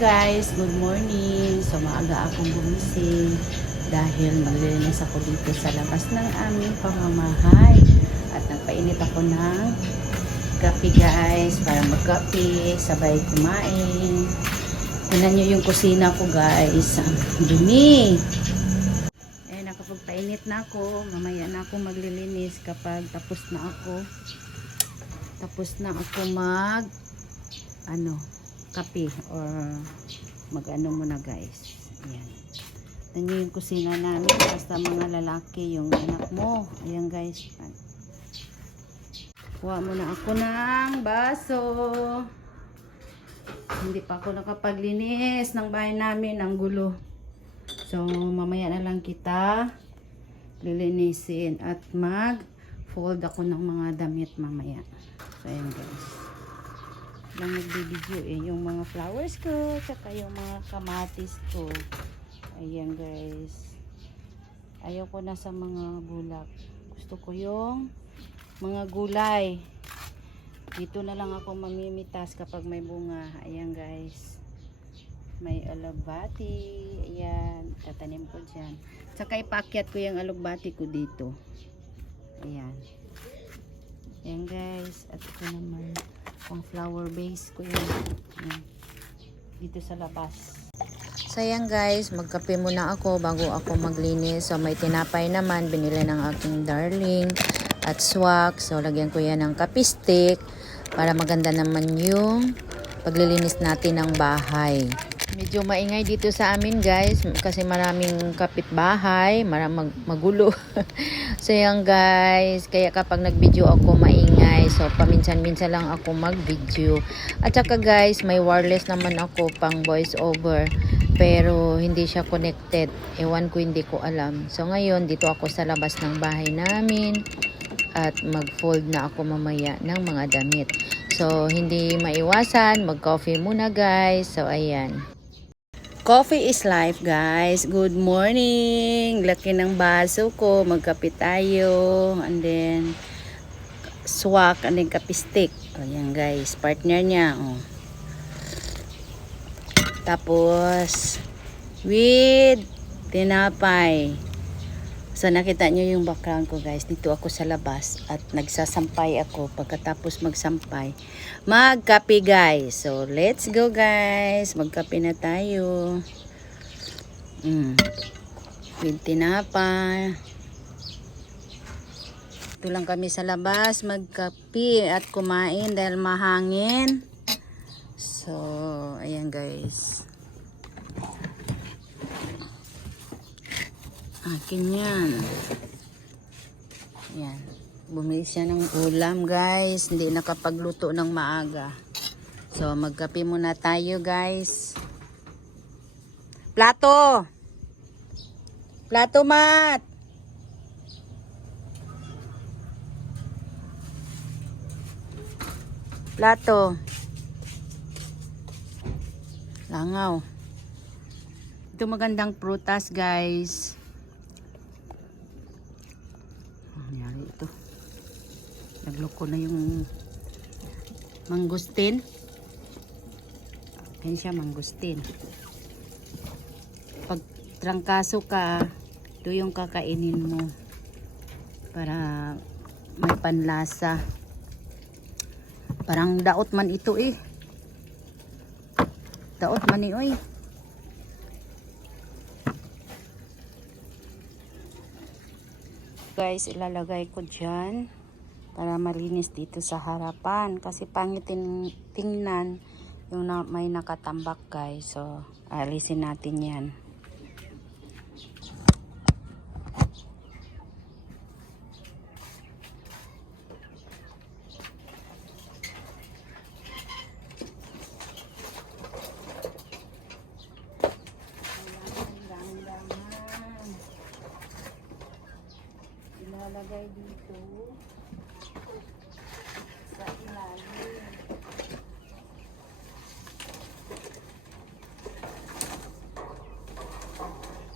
guys, good morning. So maaga akong gumising dahil maglilinis ako dito sa labas ng aming pamamahay. At nagpainit ako ng kape guys para magkape, sabay kumain. Tingnan nyo yung kusina ko guys, ang dumi. Eh nakapagpainit na ako, mamaya na ako maglilinis kapag tapos na ako mag kape or mag-ano muna guys. Ayan. Ito yung kusina namin. Basta mga lalaki yung anak mo. Ayan guys. Kuha muna ako ng baso. Hindi pa ako nakapaglinis ng bahay namin. Ang gulo. So mamaya na lang kita lilinisin at mag-fold ako ng mga damit mamaya. So ayan guys. Lang nagbibideo yung mga flowers ko tsaka yung mga kamatis ko. Ayan guys, ayaw ko na sa mga bulak, gusto ko yung mga gulay. Dito na lang ako mamimitas kapag may bunga. Ayan guys, may alugbati, ayan, tatanim ko dyan, tsaka ipakyat ko yung alugbati ko dito. Ayan guys, at ito naman pang flower base ko yun. Dito sa labas. So yan guys, magkape muna ako bago ako maglinis. So may tinapay naman, binili ng aking darling at swak. So lagyan ko yan ng kape stick para maganda naman yung paglilinis natin ng bahay. Medyo maingay dito sa amin guys kasi maraming kapitbahay, magulo. So yan guys, kaya kapag nag-video ako maingay. So paminsan-minsan lang ako mag-video. At saka guys, may wireless naman ako pang voice over. Pero hindi siya connected. Ewan ko, hindi ko alam. So ngayon, dito ako sa labas ng bahay namin. At mag-fold na ako mamaya ng mga damit. So hindi maiwasan, mag-coffee muna guys. So ayan. Coffee is life guys. Good morning. Laki ng baso ko. Magkape tayo. And then swak and then kape stick. Ayan guys. Partner niya. Oh. Tapos with tinapay. So nakita nyo yung background ko guys. Dito ako sa labas. At nagsasampay ako. Pagkatapos magsampay, magkape guys. So let's go guys. Magkape na tayo. With tinapay. Ito lang kami sa labas. Magkape at kumain dahil mahangin. So ayan guys. Akin yan. Yan. Bumili siya ng ulam guys. Hindi nakapagluto ng maaga. So magkape muna tayo guys. Plato! Plato mat! Plato. Langaw. Ito magandang prutas guys. Nangyari ito. Nagloko na yung mangustin. Yan siya, mangustin. Pag trangkaso ka, ito yung kakainin mo para may panlasa. Parang daot man ito eh. Daot man eh oy. Guys, ilalagay ko dyan para malinis dito sa harapan kasi pangit tingnan yung may nakatambak guys. So alisin natin yan. Ilalagay dito sa ilalim.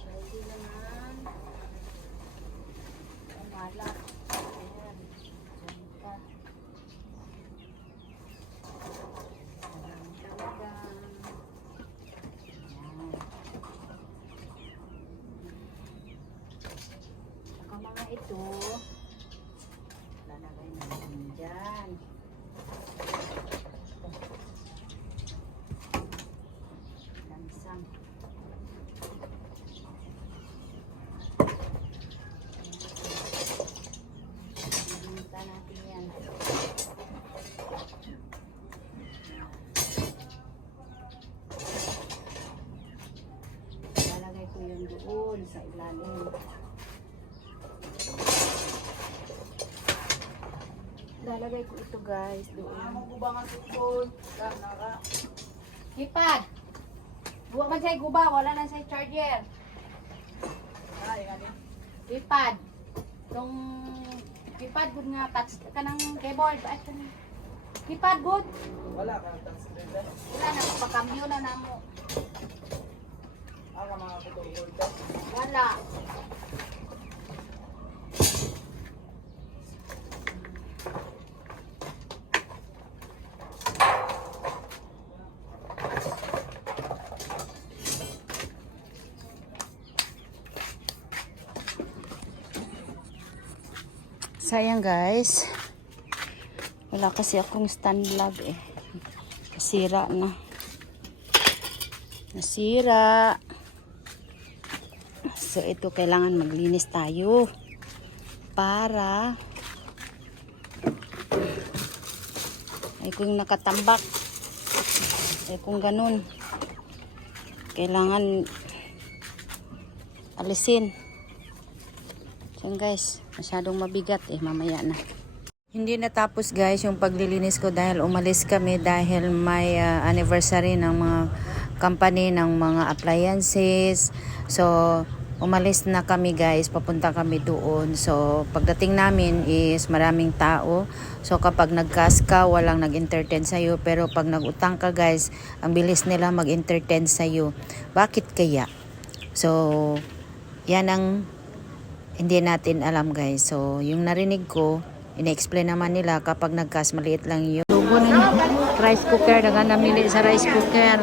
Pwede naman umalak. Ayan. Diyan pa. Ayan talaga. ko yun doon sa ilalim. Lalagay ko ito guys doon. Hipad! Buwa man sa'y guba, wala lang sa'y charger. Hipad. Itong hipad good nga touch ka ng keyboard. Hipad good. Wala ka touch screen dyan. Wala na, magpakambyo na na mo. Ang mga putol-gold dyan. Wala. Sayang guys. Wala kasi akong stand lag eh. Nasira na. Nasira. So ito kailangan maglinis tayo. Para ay kung nakatambak. Ay kung ganun. Kailangan alisin. So guys, masyadong mabigat eh, mamaya na. Hindi natapos guys yung paglilinis ko dahil umalis kami dahil may anniversary ng mga company ng mga appliances. So umalis na kami guys, papunta kami doon. So pagdating namin is maraming tao. So kapag nag-cash ka, walang nag-entertain sa'yo. Pero pag nag-utang ka guys, ang bilis nila mag-entertain sa'yo. Bakit kaya? So yan ang hindi natin alam guys. So yung narinig ko, ina-explain naman nila kapag nag-cash, maliit lang yun. Lugo na yung rice cooker, dagan namili sa rice cooker.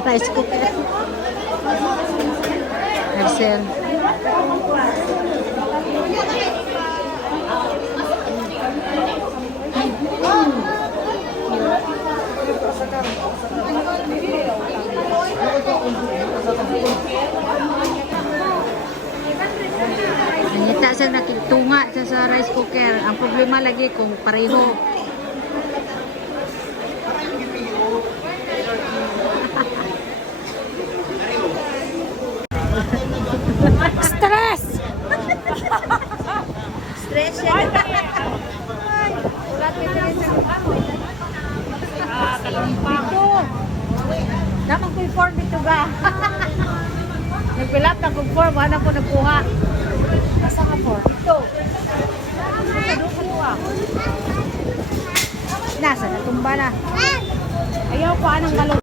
Rice cooker. Marcel. Nangita siya nakitunga siya sa rice cooker. Ang problema lagi kung pareho. Stress! Stress siya. Ito. Namang conform ito ga. Nagpilap ng conform. Wala po nagkuha. Asa nga po? Ito. Nasa, natumba na. Ayaw pa anong galong.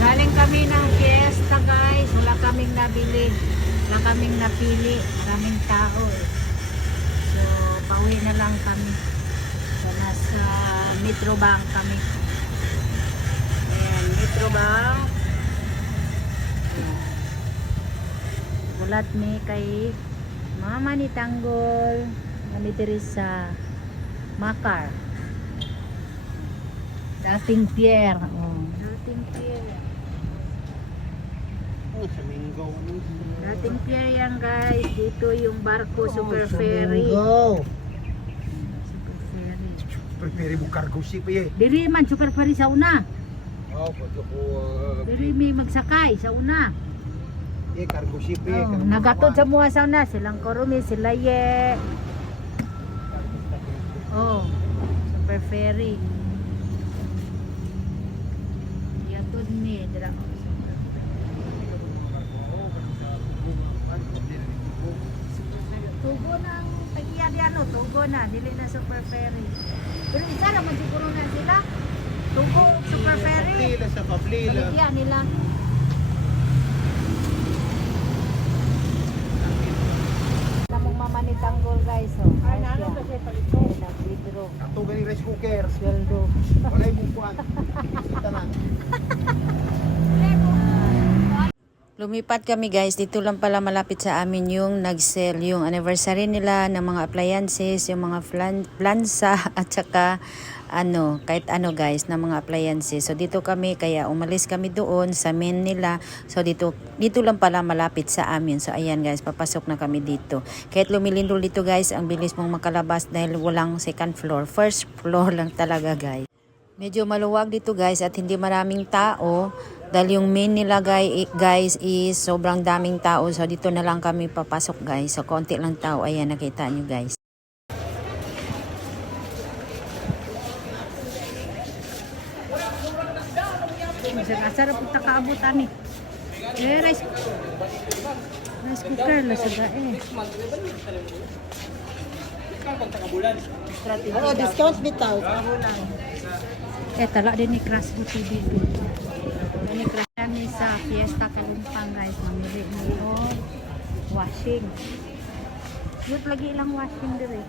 Galing kami ng fiesta guys. Wala kaming nabili. Wala kaming napili. Maraming tao eh. So, pauwi na lang kami. So, nasa Metro Bank kami. Ayan, Metro Bank. Bulat ni kay Mama ni Tanggol. Kami diri sa Makar. Dating Pier. Oh. Dating Pier. Oh, sa Mingo. Dating Pier yan guys. Dito yung barko Super Ferry. Mingo. Super Ferry. Super Ferry mo cargo ship eh. Diri man Super Ferry sa una. Oh, pati ko. Diri may magsakay sa una. Cargo ship eh. Oh, nagatod sa mga sa una. Silang Kurumi, sila Ye. Oh, Super Ferry. Yatod ni. Dira ko. Tugo ng tagiya diyan, tugo na, dili na Super Ferry. Pero isa naman siguro na sila. Tugo, Super Ferry. Pablila sa Pablila. Baligya nila. Namong Mama ni Tanggol guys, oh. Ay, nalo ba siya palito? Naglibro. Ato ganing rice cooker. Sweldo. Walay bungkuan. Tanan. Lumipat kami guys, dito lang pala malapit sa amin yung nag-sell, yung anniversary nila ng mga appliances, yung mga plansa at saka kahit ano guys na mga appliances. So dito kami, kaya umalis kami doon sa main nila. So dito lang pala malapit sa amin. So ayan guys, papasok na kami dito. Kahit lumilindol dito guys, ang bilis mong makalabas dahil walang second floor. First floor lang talaga guys. Medyo maluwag dito guys at hindi maraming tao. Dahil yung main nila guys is sobrang daming tao. So dito na lang kami papasok guys. So konti lang tao. Ayan, nakita nyo guys. Sarap po takaabutan eh. Rice cooker la sa eh. Ano, discount bitaw. Tala din ni Crash mo TV. Ni Crash kami sa Fiesta Kalumpang guys. Mamili mo washing. Yut lagi ilang washing dire.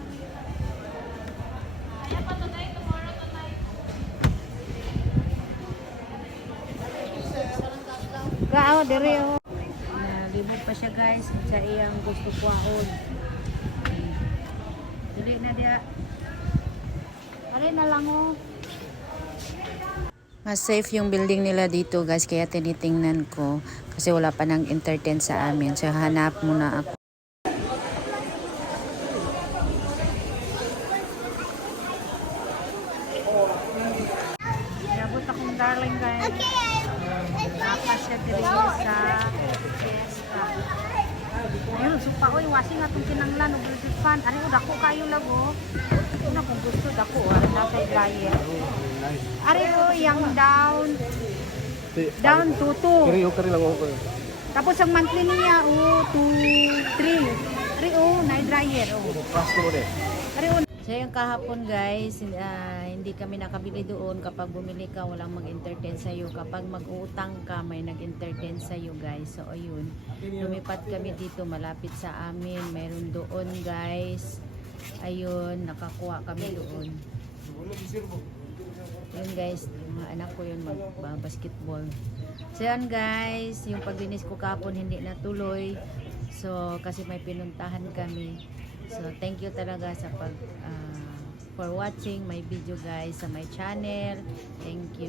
Gao dire oh. Libog pa siya guys sa iyang gusto kuhaon. Dili na dia. Ali na lang oh. Mas safe yung building nila dito guys. Kaya tinitingnan ko. Kasi wala pa nang entertain sa amin. So hanap muna ako. Yabot akong darling guys. Napas siya diri sa fiesta. Ayun, supa oy, washing atong kinanglan og electric fan. Ari o dako kayo lago. Una kung gusto dako, ari na kay dryer. Ari o yang down. Down to 2. Okay lang ako. Tapos ang monthly niya o 2 3. Ari o na dryer o. Pasto mo din. Ari o. So yung kahapon guys, hindi kami nakabili doon. Kapag bumili ka, walang mag-entertain sa'yo. Kapag mag-uutang ka, may nag-entertain sa'yo guys. So ayun, lumipat kami dito malapit sa amin. Meron doon guys. Ayun, nakakuha kami doon. Yun guys, mga anak ko yun mag-basketball. So yan guys, yung paglinis ko kahapon hindi natuloy. So kasi may pinuntahan kami. So thank you talaga sa for watching my video guys sa my channel. Thank you.